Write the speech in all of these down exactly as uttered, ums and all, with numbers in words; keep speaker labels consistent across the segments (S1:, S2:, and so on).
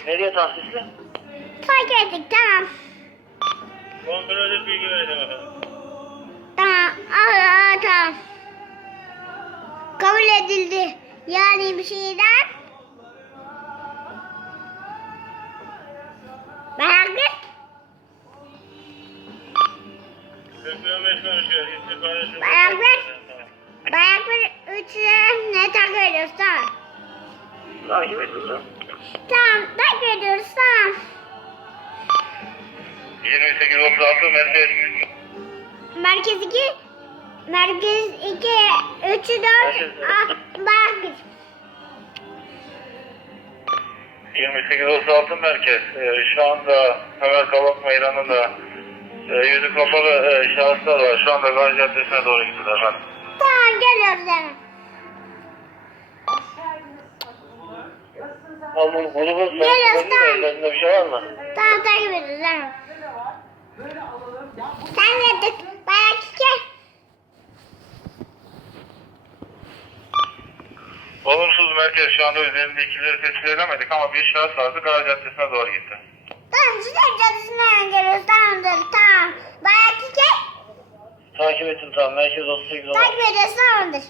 S1: Nereye tahsisli?
S2: Fark ettik, tamam.
S3: Kontrol edip bilgi vereceğim efendim.
S2: Tamam, aa, tamam. Kabul edildi. Yani bir şeyden. Bayaklı.
S3: kırk beş konuşuyor. İsmi paylaşıldı.
S2: Bayaklı. Bayaklı üçü ne takip ediyoruz, tamam.
S1: Takip ediyoruz.
S2: Tamam, takip ediyoruz, tamam.
S3: yirmi sekiz otuz altı merkez.
S2: Merkez iki. Merkez iki. Üçü dört. Ah, Bayaklı.
S3: yirmi sekiz otuz altı merkez. Ee, şu anda Ömer Kabak Meydanı'nda e, yüzü kapalı e, şahıslar var. Şu anda Gazi Caddesi'ne doğru gidiyorlar efendim.
S2: Tamam, geliyoruz hemen.
S1: Oğlum grubun
S2: Geliyoruz, tamam.
S1: ellerinde bir şey var mı?
S2: Tamam, takip ediyoruz hemen. Sen nedir? Bayak iki.
S3: Olumsuz merkez şu anda üzerindekileri tespit edemedik ama bir şahıs vardı Gazi Caddesi'ne doğru gitti.
S2: Tamam, Çiçek Caddesi'ne geliyoruz, tamamdır, tamam. Bayak iki.
S1: Takip ettim tamam. Merkez otuz sekiz on
S2: Takip ediyoruz, tamamdır.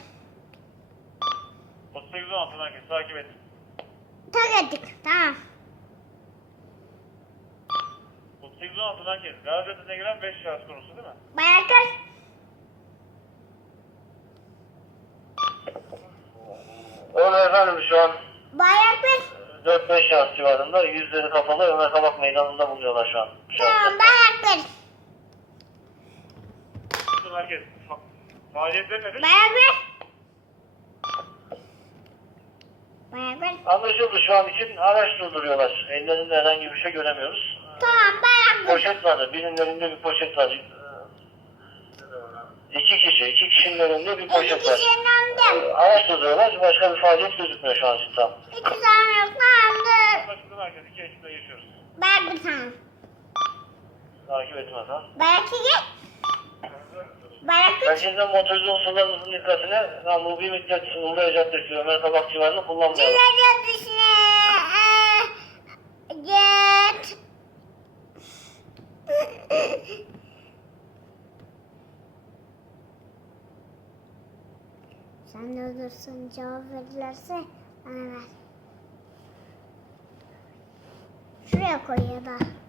S3: otuz sekiz on altı merkez takip edin.
S2: Takip ettik, tamam.
S3: otuz sekiz on altı merkez. Gazi Caddesi'ne giren beş şahıs konusu değil mi?
S2: Bayak kaç?
S1: Öyle efendim şu an
S2: Bayak beş.
S1: dört beş şahıs civarında. Yüzleri kapalı Ömer Kabak Meydanı'nda bulunuyorlar şu an.
S2: Tamam, bayak beş.
S3: Merkez. Fa- Faaliyetleri nedir?
S2: Bayak beş. Bayak beş.
S1: Anlaşıldı şu an için araç durduruyorlar. Ellerinde herhangi bir şey göremiyoruz.
S2: Tamam, bayak beş.
S1: Poşet var. Birinin elinde bir poşet var. İki kişi. iki kişinin elinde bir
S2: İki
S1: poşet var.
S2: kişinin önünde.
S1: Araç durduruyorlar. Başka bir faaliyet gözükmüyor şu an için tam.
S2: Hiç zaman yok, tamamdır.
S3: Anlaşıldı merkez. İki eşitliğe geçiyoruz.
S2: Bayak bir tamam.
S1: Takip ettim efendim.
S2: Bayak iki. Bayak üç.
S1: Merkezden motorize unsurlarımızın dikkatine namlu bir müddet Uludağ Caddesi Ömer Kabak civarını kullanmayalım.
S2: Çiçek Caddesi'ne eee, git. Sen de olursun, cevap verirlerse bana ver. Şuraya koy ya da.